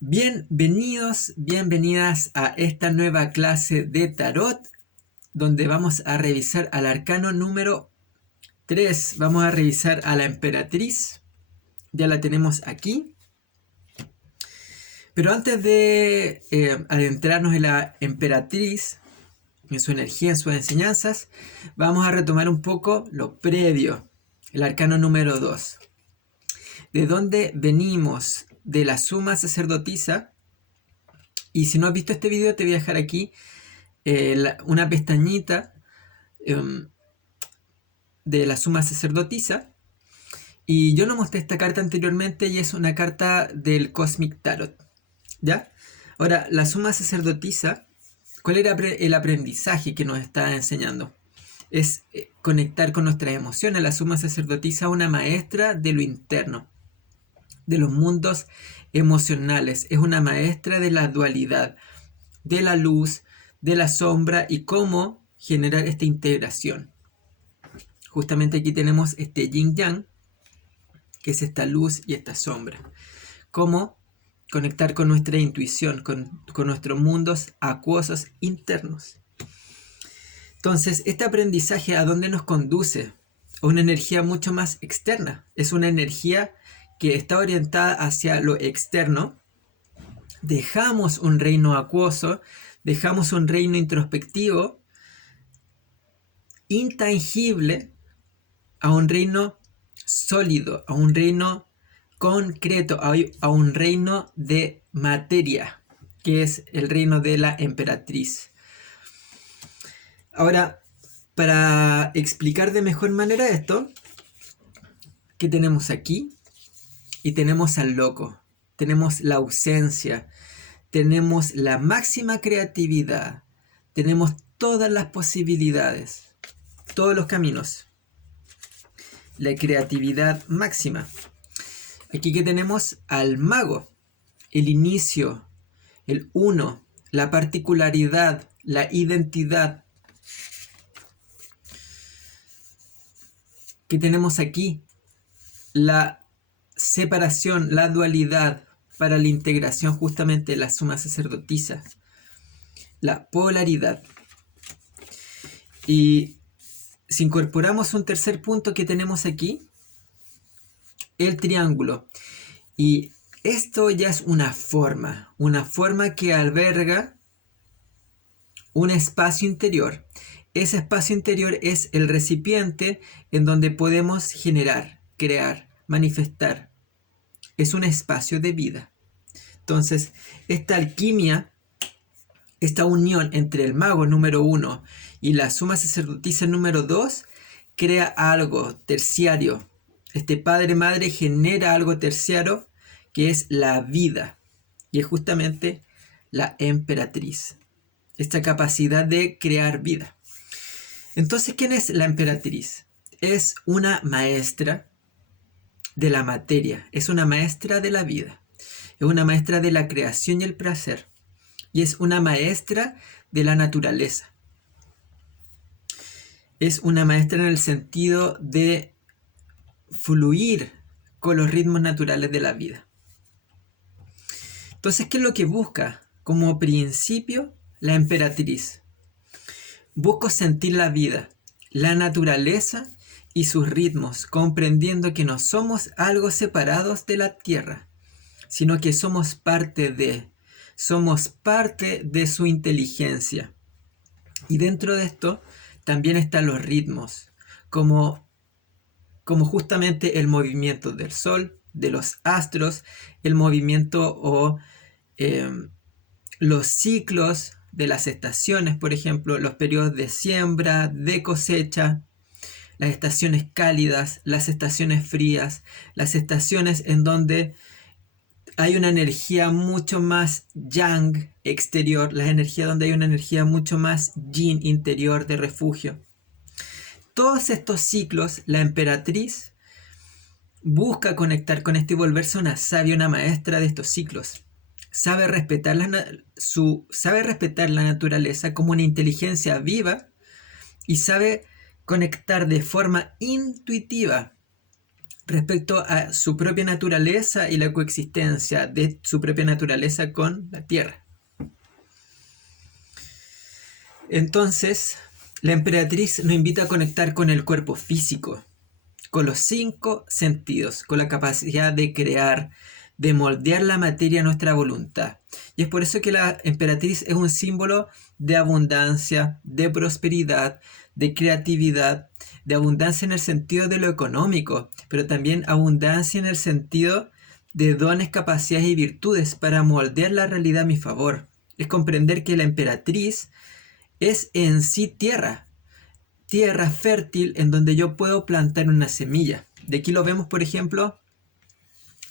Bienvenidos, bienvenidas a esta nueva clase de tarot, donde vamos a revisar al arcano número 3. Vamos a revisar a la emperatriz. Ya la tenemos aquí. Pero antes de adentrarnos en la emperatriz, en su energía, en sus enseñanzas, vamos a retomar un poco lo previo, el arcano número 2. ¿De dónde venimos? De la suma sacerdotisa. Y si no has visto este video, te voy a dejar aquí una pestañita de la suma sacerdotisa. Y yo no mostré esta carta anteriormente y es una carta del Cosmic Tarot. ¿Ya? Ahora, la suma sacerdotisa, ¿cuál era el aprendizaje que nos está enseñando? Es conectar con nuestras emociones. La suma sacerdotisa es una maestra de lo interno, de los mundos emocionales. Es una maestra de la dualidad, de la luz, de la sombra y cómo generar esta integración. Justamente aquí tenemos este yin yang, que es esta luz y esta sombra. Cómo conectar con nuestra intuición, con nuestros mundos acuosos internos. Entonces, este aprendizaje, ¿a dónde nos conduce? A una energía mucho más externa. Es una energía que está orientada hacia lo externo. Dejamos un reino acuoso, dejamos un reino introspectivo, intangible, a un reino sólido, a un reino concreto, a un reino de materia, que es el reino de la emperatriz. Ahora, para explicar de mejor manera esto, ¿qué tenemos aquí? Y tenemos al loco, tenemos la ausencia, tenemos la máxima creatividad, tenemos todas las posibilidades, todos los caminos, la creatividad máxima. Aquí que tenemos al mago, el inicio, el uno, la particularidad, la identidad. Que tenemos aquí la separación, la dualidad para la integración justamente de la suma sacerdotisa, la polaridad. Y si incorporamos un tercer punto que tenemos aquí, el triángulo. Y esto ya es una forma que alberga un espacio interior. Ese espacio interior es el recipiente en donde podemos generar, crear, manifestar. Es un espacio de vida. Entonces, esta alquimia, esta unión entre el mago número 1 y la suma sacerdotisa número 2 crea algo terciario. Este padre-madre genera algo terciario que es la vida. Y es justamente la emperatriz. Esta capacidad de crear vida. Entonces, ¿quién es la emperatriz? Es una maestra de la materia, es una maestra de la vida, es una maestra de la creación y el placer, y es una maestra de la naturaleza. Es una maestra en el sentido de fluir con los ritmos naturales de la vida. Entonces, ¿qué es lo que busca? Como principio, la emperatriz. Busco sentir la vida, la naturaleza y sus ritmos, comprendiendo que no somos algo separados de la tierra, sino que somos parte de su inteligencia. Y dentro de esto también están los ritmos, como justamente el movimiento del sol, de los astros, el movimiento o los ciclos de las estaciones, por ejemplo, los periodos de siembra, de cosecha, las estaciones cálidas, las estaciones frías, las estaciones en donde hay una energía mucho más yang exterior, las energías donde hay una energía mucho más yin interior de refugio. Todos estos ciclos, la emperatriz busca conectar con esto y volverse una sabia, una maestra de estos ciclos. Sabe respetar la naturaleza como una inteligencia viva y sabe conectar de forma intuitiva respecto a su propia naturaleza y la coexistencia de su propia naturaleza con la Tierra. Entonces, la emperatriz nos invita a conectar con el cuerpo físico, con los 5 sentidos, con la capacidad de crear, de moldear la materia a nuestra voluntad. Y es por eso que la emperatriz es un símbolo de abundancia, de prosperidad, de creatividad, de abundancia en el sentido de lo económico, pero también abundancia en el sentido de dones, capacidades y virtudes para moldear la realidad a mi favor. Es comprender que la emperatriz es en sí tierra fértil en donde yo puedo plantar una semilla. De aquí lo vemos, por ejemplo,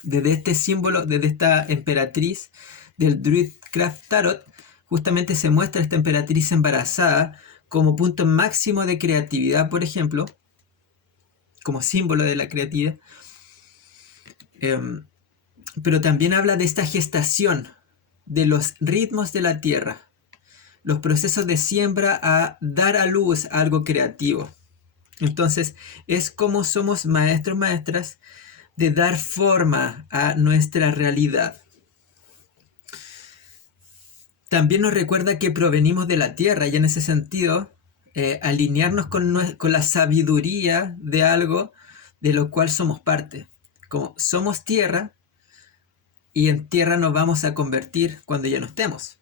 desde este símbolo, desde esta emperatriz del Druidcraft Tarot, justamente se muestra esta emperatriz embarazada como punto máximo de creatividad, por ejemplo, como símbolo de la creatividad. Pero también habla de esta gestación, de los ritmos de la tierra, los procesos de siembra a dar a luz algo creativo. Entonces, es como somos maestros, maestras, de dar forma a nuestra realidad. También nos recuerda que provenimos de la tierra y en ese sentido, alinearnos con la sabiduría de algo de lo cual somos parte. Como somos tierra y en tierra nos vamos a convertir cuando ya no estemos.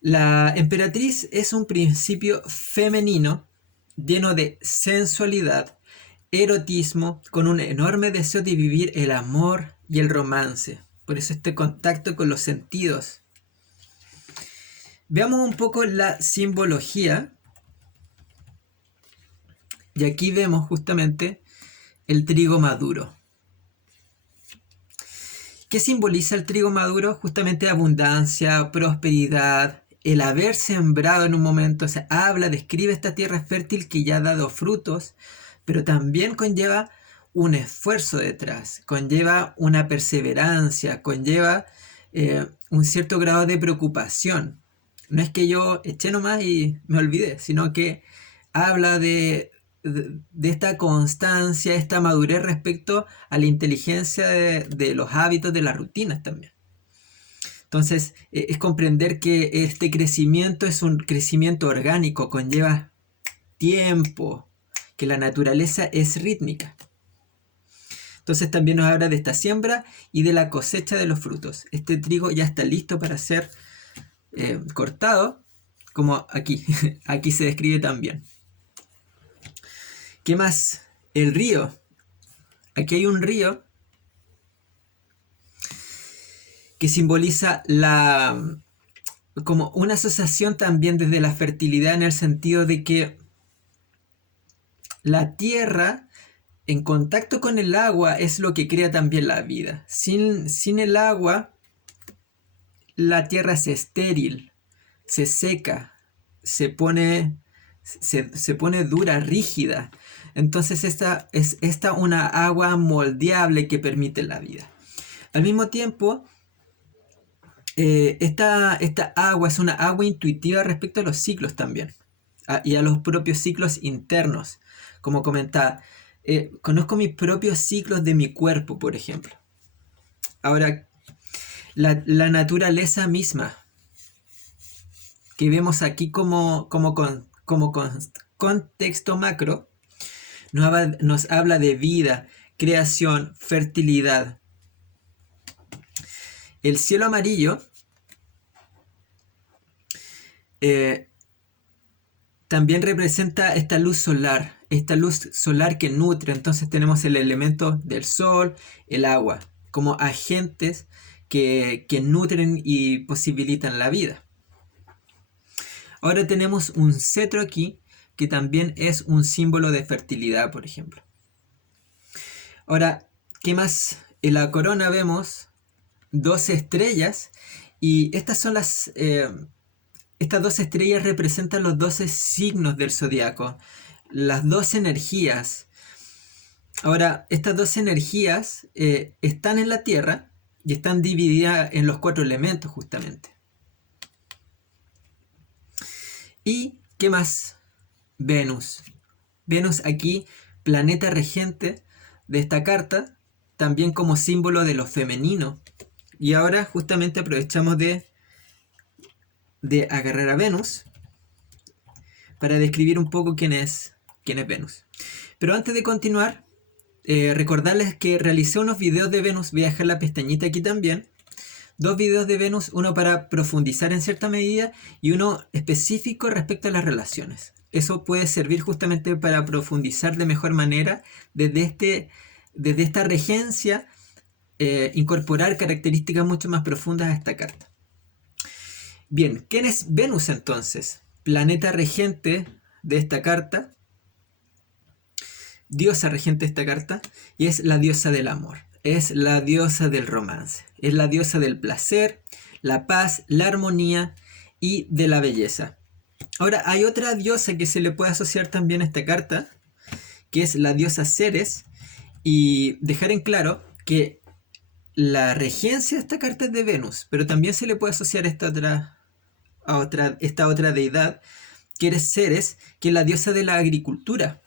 La emperatriz es un principio femenino lleno de sensualidad, erotismo, con un enorme deseo de vivir el amor y el romance. Por eso este contacto con los sentidos. Veamos un poco la simbología. Y aquí vemos justamente el trigo maduro. ¿Qué simboliza el trigo maduro? Justamente abundancia, prosperidad, el haber sembrado en un momento. O sea, describe esta tierra fértil que ya ha dado frutos, pero también conlleva un esfuerzo detrás, conlleva una perseverancia, conlleva un cierto grado de preocupación. No es que yo eché nomás y me olvidé, sino que habla de esta constancia, esta madurez respecto a la inteligencia de los hábitos, de las rutinas también. Entonces, es comprender que este crecimiento es un crecimiento orgánico, conlleva tiempo, que la naturaleza es rítmica. Entonces también nos habla de esta siembra y de la cosecha de los frutos. Este trigo ya está listo para ser cortado, como aquí, aquí se describe también. ¿Qué más? El río. Aquí hay un río que simboliza como una asociación también desde la fertilidad en el sentido de que la tierra en contacto con el agua es lo que crea también la vida. Sin el agua, la tierra es estéril, se seca, se pone dura, rígida. Entonces esta es una agua moldeable que permite la vida. Al mismo tiempo, esta agua es una agua intuitiva respecto a los ciclos también, y a los propios ciclos internos. Como comentaba, conozco mis propios ciclos de mi cuerpo, por ejemplo. Ahora, la naturaleza misma, que vemos aquí como contexto macro, nos habla de vida, creación, fertilidad. El cielo amarillo también representa esta luz solar que nutre. Entonces tenemos el elemento del sol, el agua, como agentes que nutren y posibilitan la vida. Ahora tenemos un cetro aquí, que también es un símbolo de fertilidad, por ejemplo. Ahora, ¿qué más? En la corona vemos 12 estrellas, y estas son estas 12 estrellas representan los 12 signos del zodiaco, las 12 energías. Ahora, estas 12 energías están en la Tierra y están divididas en los 4 elementos justamente. ¿Y qué más? Venus. Venus aquí, planeta regente de esta carta, también como símbolo de lo femenino. Y ahora justamente aprovechamos de agarrar a Venus para describir un poco quién es Venus. Pero antes de continuar, recordarles que realicé unos videos de Venus, voy a dejar la pestañita aquí también. 2 videos de Venus, uno para profundizar en cierta medida y uno específico respecto a las relaciones. Eso puede servir justamente para profundizar de mejor manera desde esta regencia, incorporar características mucho más profundas a esta carta. Bien, ¿quién es Venus entonces? Planeta regente de esta carta, diosa regente de esta carta, y es la diosa del amor, es la diosa del romance, es la diosa del placer, la paz, la armonía y de la belleza. Ahora, hay otra diosa que se le puede asociar también a esta carta, que es la diosa Ceres, y dejar en claro que la regencia de esta carta es de Venus, pero también se le puede asociar a esta otra deidad, que es Ceres, que es la diosa de la agricultura.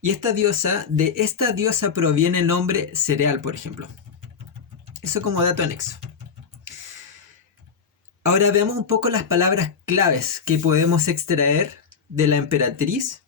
Y de esta diosa proviene el nombre cereal, por ejemplo. Eso como dato anexo. Ahora veamos un poco las palabras claves que podemos extraer de la emperatriz.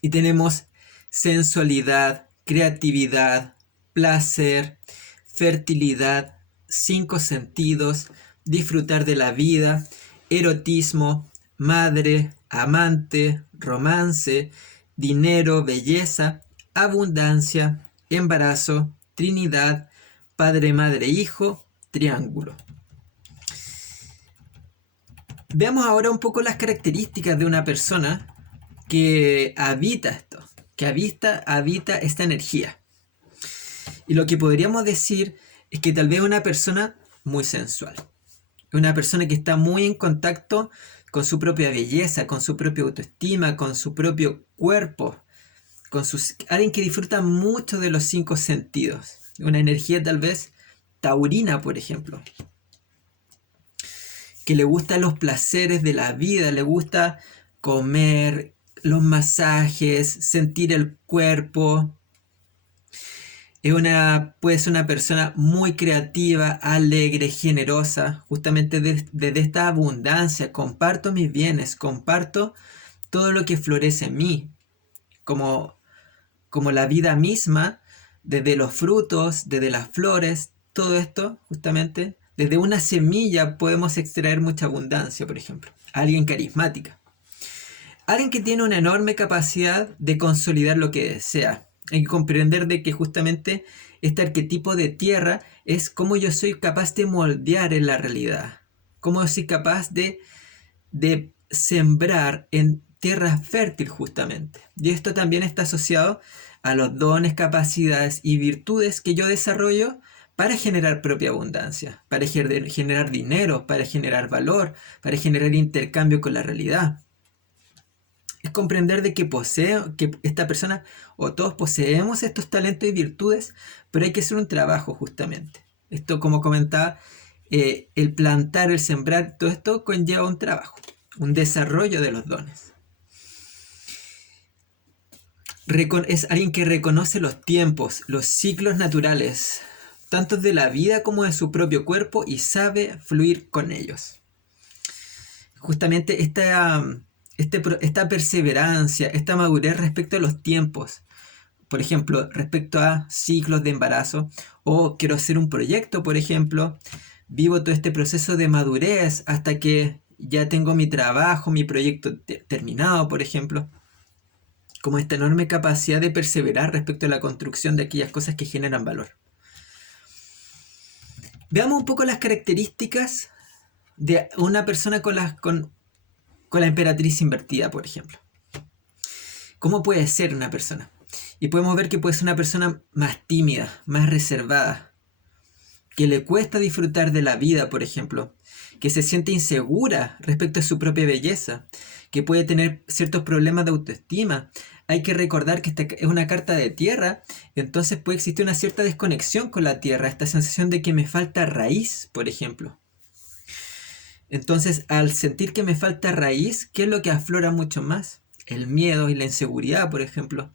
Y tenemos sensualidad, creatividad, placer, fertilidad, 5 sentidos, disfrutar de la vida, erotismo, madre, amante, romance, dinero, belleza, abundancia, embarazo, trinidad, padre, madre, hijo, triángulo. Veamos ahora un poco las características de una persona que habita esto, que habita esta energía. Y lo que podríamos decir es que tal vez una persona muy sensual, una persona que está muy en contacto con su propia belleza, con su propia autoestima, con su propio cuerpo, alguien que disfruta mucho de los 5 sentidos, una energía tal vez taurina, por ejemplo, que le gustan los placeres de la vida, le gusta comer, los masajes, sentir el cuerpo. Puede ser una persona muy creativa, alegre, generosa, justamente desde esta abundancia. Comparto mis bienes, comparto todo lo que florece en mí, como la vida misma, desde los frutos, desde las flores, todo esto, justamente, desde una semilla podemos extraer mucha abundancia, por ejemplo. Alguien carismática. Alguien que tiene una enorme capacidad de consolidar lo que desea. Hay que comprender de que justamente este arquetipo de tierra es cómo yo soy capaz de moldear en la realidad. Cómo yo soy capaz de sembrar en tierra fértil justamente. Y esto también está asociado a los dones, capacidades y virtudes que yo desarrollo para generar propia abundancia, para generar dinero, para generar valor, para generar intercambio con la realidad. Es comprender de que esta persona o todos poseemos estos talentos y virtudes, pero hay que hacer un trabajo justamente. Esto, como comentaba, el plantar, el sembrar, todo esto conlleva un trabajo, un desarrollo de los dones. Es alguien que reconoce los tiempos, los ciclos naturales, tanto de la vida como de su propio cuerpo, y sabe fluir con ellos. Justamente esta perseverancia, esta madurez respecto a los tiempos, por ejemplo, respecto a ciclos de embarazo, o quiero hacer un proyecto, por ejemplo, vivo todo este proceso de madurez hasta que ya tengo mi trabajo, mi proyecto terminado, por ejemplo, como esta enorme capacidad de perseverar respecto a la construcción de aquellas cosas que generan valor. Veamos un poco las características de una persona con la emperatriz invertida, por ejemplo. ¿Cómo puede ser una persona? Y podemos ver que puede ser una persona más tímida, más reservada, que le cuesta disfrutar de la vida, por ejemplo, que se siente insegura respecto a su propia belleza, que puede tener ciertos problemas de autoestima. Hay que recordar que esta es una carta de tierra, entonces puede existir una cierta desconexión con la tierra, esta sensación de que me falta raíz, por ejemplo. Entonces, al sentir que me falta raíz, ¿qué es lo que aflora mucho más? el miedo y la inseguridad, por ejemplo.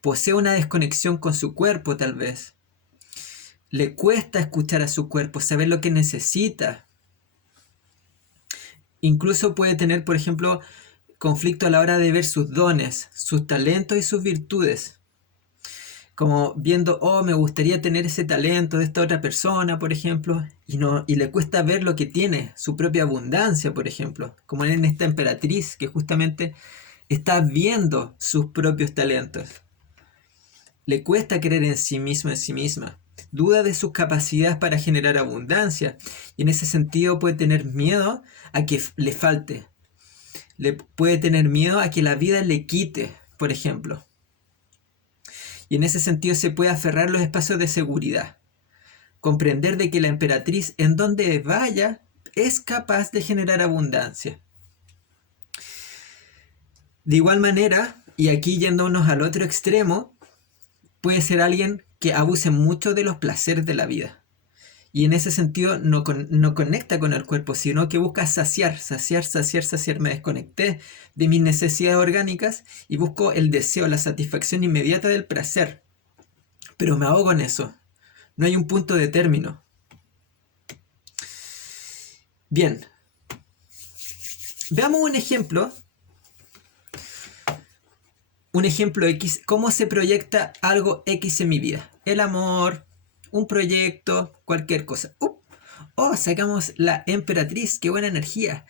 Posee una desconexión con su cuerpo, tal vez. Le cuesta escuchar a su cuerpo, saber lo que necesita. Incluso puede tener, por ejemplo, conflicto a la hora de ver sus dones, sus talentos y sus virtudes. Como viendo, oh, me gustaría tener ese talento de esta otra persona, por ejemplo, y le cuesta ver lo que tiene, su propia abundancia, por ejemplo, como en esta emperatriz que justamente está viendo sus propios talentos. Le cuesta creer en sí mismo, en sí misma. Duda de sus capacidades para generar abundancia. Y en ese sentido puede tener miedo a que le falte. Le puede tener miedo a que la vida le quite, por ejemplo. Y en ese sentido se puede aferrar a los espacios de seguridad. Comprender de que la emperatriz, en donde vaya, es capaz de generar abundancia. De igual manera, y aquí yéndonos al otro extremo, puede ser alguien que abuse mucho de los placeres de la vida. Y en ese sentido no conecta con el cuerpo, sino que busca saciar. Me desconecté de mis necesidades orgánicas y busco el deseo, la satisfacción inmediata del placer. Pero me ahogo en eso. No hay un punto de término. Bien. Veamos un ejemplo. Un ejemplo X, cómo se proyecta algo X en mi vida. El amor, un proyecto, cualquier cosa. Oh, sacamos la emperatriz, qué buena energía.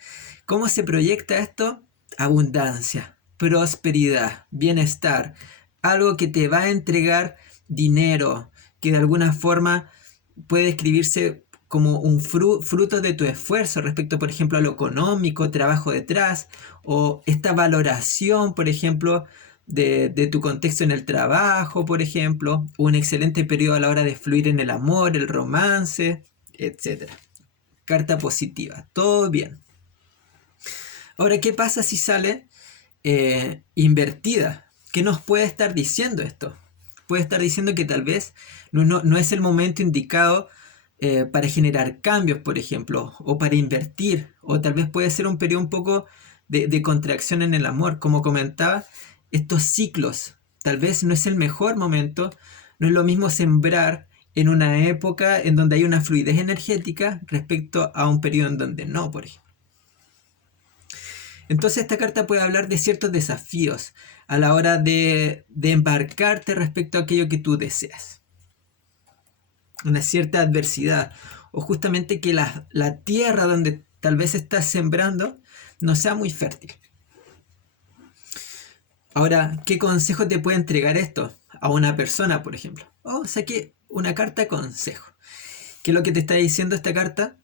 ¿Cómo se proyecta esto? Abundancia, prosperidad, bienestar. Algo que te va a entregar dinero, que de alguna forma puede escribirse como un fruto de tu esfuerzo respecto, por ejemplo, a lo económico, trabajo detrás, o esta valoración, por ejemplo, de tu contexto en el trabajo, por ejemplo, un excelente periodo a la hora de fluir en el amor, el romance, etc. Carta positiva, todo bien. Ahora, ¿qué pasa si sale invertida? ¿Qué nos puede estar diciendo esto? Puede estar diciendo que tal vez no es el momento indicado para generar cambios, por ejemplo, o para invertir, o tal vez puede ser un periodo un poco de contracción en el amor. Como comentaba, estos ciclos, tal vez no es el mejor momento, no es lo mismo sembrar en una época en donde hay una fluidez energética respecto a un periodo en donde no, por ejemplo. Entonces esta carta puede hablar de ciertos desafíos a la hora de embarcarte respecto a aquello que tú deseas. Una cierta adversidad, o justamente que la tierra donde tal vez estás sembrando no sea muy fértil. Ahora, ¿qué consejo te puede entregar esto a una persona, por ejemplo? Saqué una carta consejo. ¿Qué es lo que te está diciendo esta carta?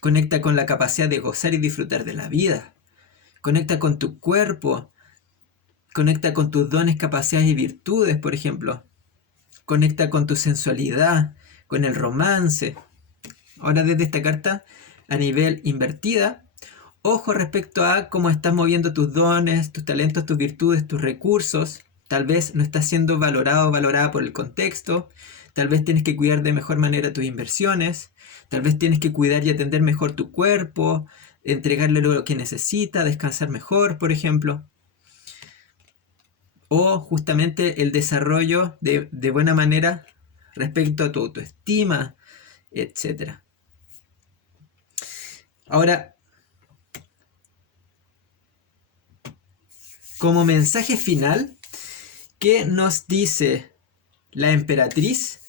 Conecta con la capacidad de gozar y disfrutar de la vida. Conecta con tu cuerpo. Conecta con tus dones, capacidades y virtudes, por ejemplo. Conecta con tu sensualidad, con el romance. Ahora desde esta carta, a nivel invertida, ojo respecto a cómo estás moviendo tus dones, tus talentos, tus virtudes, tus recursos. Tal vez no estás siendo valorado o valorada por el contexto. Tal vez tienes que cuidar de mejor manera tus inversiones. Tal vez tienes que cuidar y atender mejor tu cuerpo, entregarle lo que necesita, descansar mejor, por ejemplo. O justamente el desarrollo de buena manera respecto a tu autoestima, etc. Ahora, como mensaje final, ¿qué nos dice la emperatriz?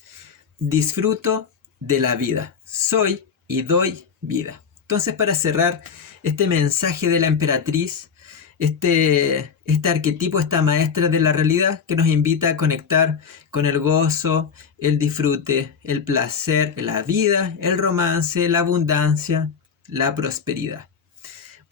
Disfruto de la vida. Soy y doy vida. Entonces, para cerrar este mensaje de la emperatriz, este arquetipo, esta maestra de la realidad que nos invita a conectar con el gozo, el disfrute, el placer, la vida, el romance, la abundancia, la prosperidad.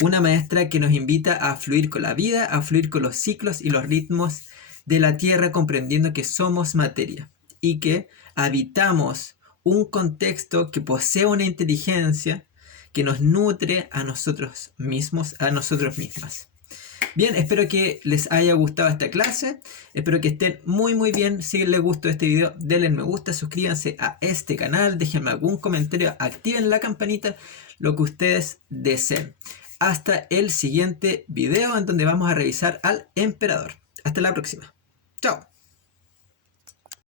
Una maestra que nos invita a fluir con la vida, a fluir con los ciclos y los ritmos de la tierra, comprendiendo que somos materia y que habitamos un contexto que posee una inteligencia que nos nutre a nosotros mismos, a nosotros mismas. Bien, espero que les haya gustado esta clase, espero que estén muy bien. Si les gustó este video, denle me gusta, suscríbanse a este canal, déjenme algún comentario, activen la campanita, lo que ustedes deseen. hasta el siguiente video en donde vamos a revisar al emperador. Hasta la próxima. Chao.